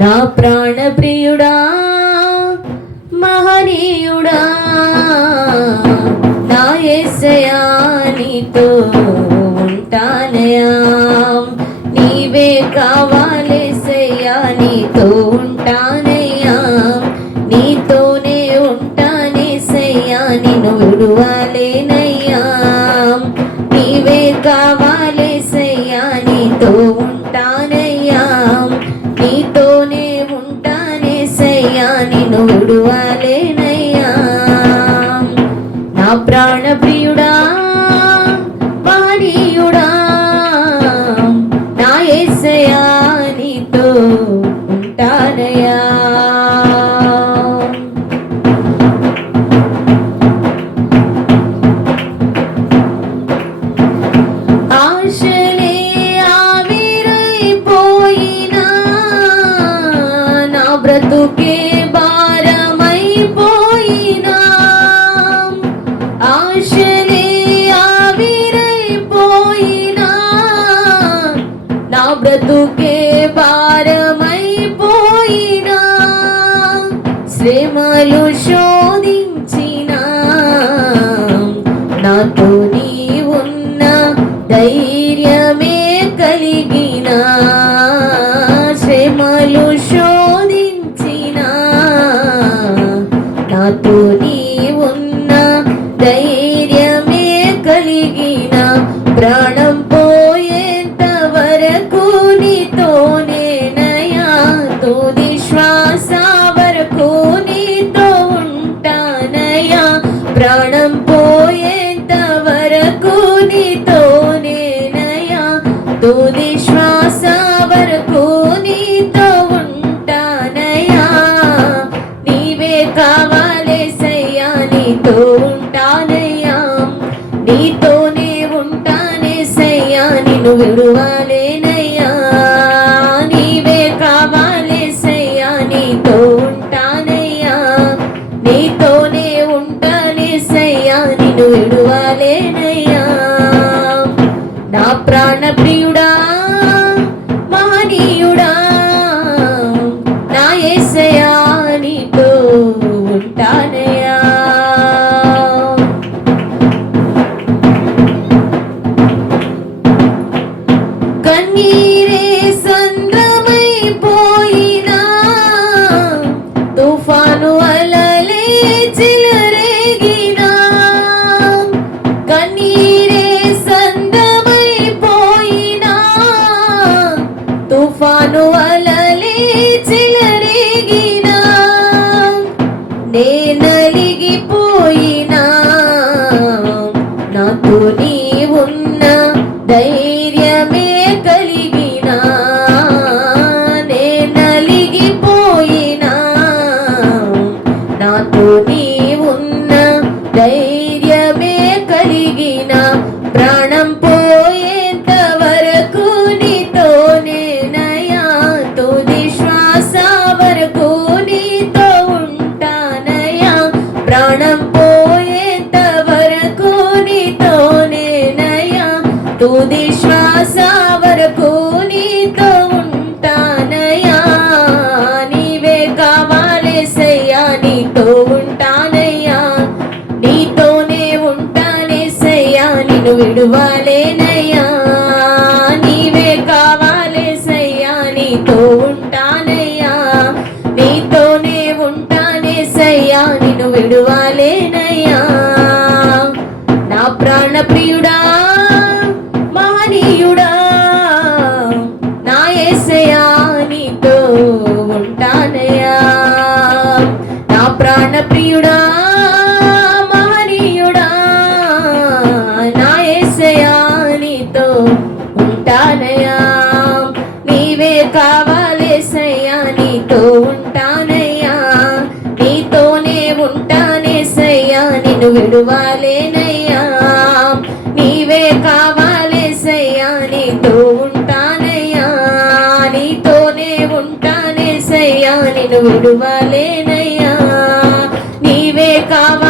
నా ప్రాణ ప్రియుడా మహనీయుడా నా యేసయ్యా నీతో ఉంటానయా, నీవే కావాలేసయ్యా నీతో ఉంటానయ్యా, నీతోనే ఉంటానేసయ్యా నిన్ను విడువలేనయ్యా, నీవే కావాలేసయ్యా నీతో ఉంటానయ్యా, నీతోనే ఉంటానేసయ్యా నిన్ను విడువలేనయ్యా. నా ప్రాణ ప్రియుడా మహనీయుడా నా యేసయ్యా నీతో ఉంటానయ్యా. ఆశలే ఆవిరైపోయినా నా బ్రతుకే భారమైపోయినా, ఆశలే ఆవిరైపోయినా నా బ్రతుకే భారమైపోయినా, శ్రమలు శోధించినా నాతో నీ ఉన్న ధైర్యమే కలిగినా, శ్రమలు శోధించినా నాతో నీ ఉన్న ధైర్యమే కలిగిన, ప్రాణం పోయేంత వరకు నీతోనేనయ్యా, తుది శ్వాస వరకు నీతో ఉంటానయ్యా, ప్రాణం పోయేంత వరకు నీతోనేనయ్యా, తుది శ్వాస వరకు నీతో ఉంటానయ్యా, నీవే కావాలేసయ్యా నీతో ఉంటానయ్యా, నీతోనే ఉంటానేసయ్యా నిన్ను విడువలేనయ్యా, నీవే కావాలేసయ్యా నీతో ఉంటానయ్యా, నీతోనే ఉంటానేసయ్యా నిన్ను విడువలేనయ్యా. నా ప్రాణ ప్రియుడా మహనీయుడా నా యేసయ్యా నీతో ఉంటానయ్యా. కన్నీరే సంద్రమైపోయినా తుఫాను అలలే చెలరేగినా, కన్నీరే సంద్రమైపోయినా తుఫాను అలలే చెలరేగినా, నేనలిగిపోయినా నాతో నీ ఉన్న ధైర్యమే కలిగినా, నేనలిగిపోయినా నాతో నీ ఉన్న ధైర్యమే కలిగిన, ప్రాణం పోయేంత వరకు నీతోనేనయ్యా, తుది శ్వాస వరకు నీతో ఉంటానయ్యా, ప్రాణం పోయేంత వరకు నీతోనేనయ్యా, తుది శ్వాస వరకు నీతో ఉంటానయ్యా, నీవే కావాలేసయ్యా నీతో ఉంటానయ్యా, నీతోనే ఉంటానేసయ్యా నిన్ను విడువలేనయ్యా, నీవే కావాలేసయ్యా నీతో ఉంటానయ్యా, నీతోనే ఉంటానేసయ్యా నిన్ను విడువలేనయ్యా. నా ప్రాణ ప్రియుడా మహనీయుడా నా యేసయ్యా నీతో ఉంటానయ్యా, నా ప్రాణ ప్రియుడా మహనీయుడా నా యేసయ్యా నీతో ఉంటానయ్యా, నీవే కావాలేసయ్యా నీతో ఉంటానయ్యా, నీతోనే ఉంటానేసయ్యా నిన్ను విడువలేనయ్యా, నీవే కావాలేసయ్యా నీతో ఉంటానయ్యా, నీతోనే ఉంటానేసయ్యా నిన్ను విడువలేనయ్యా, నీవే కావాలి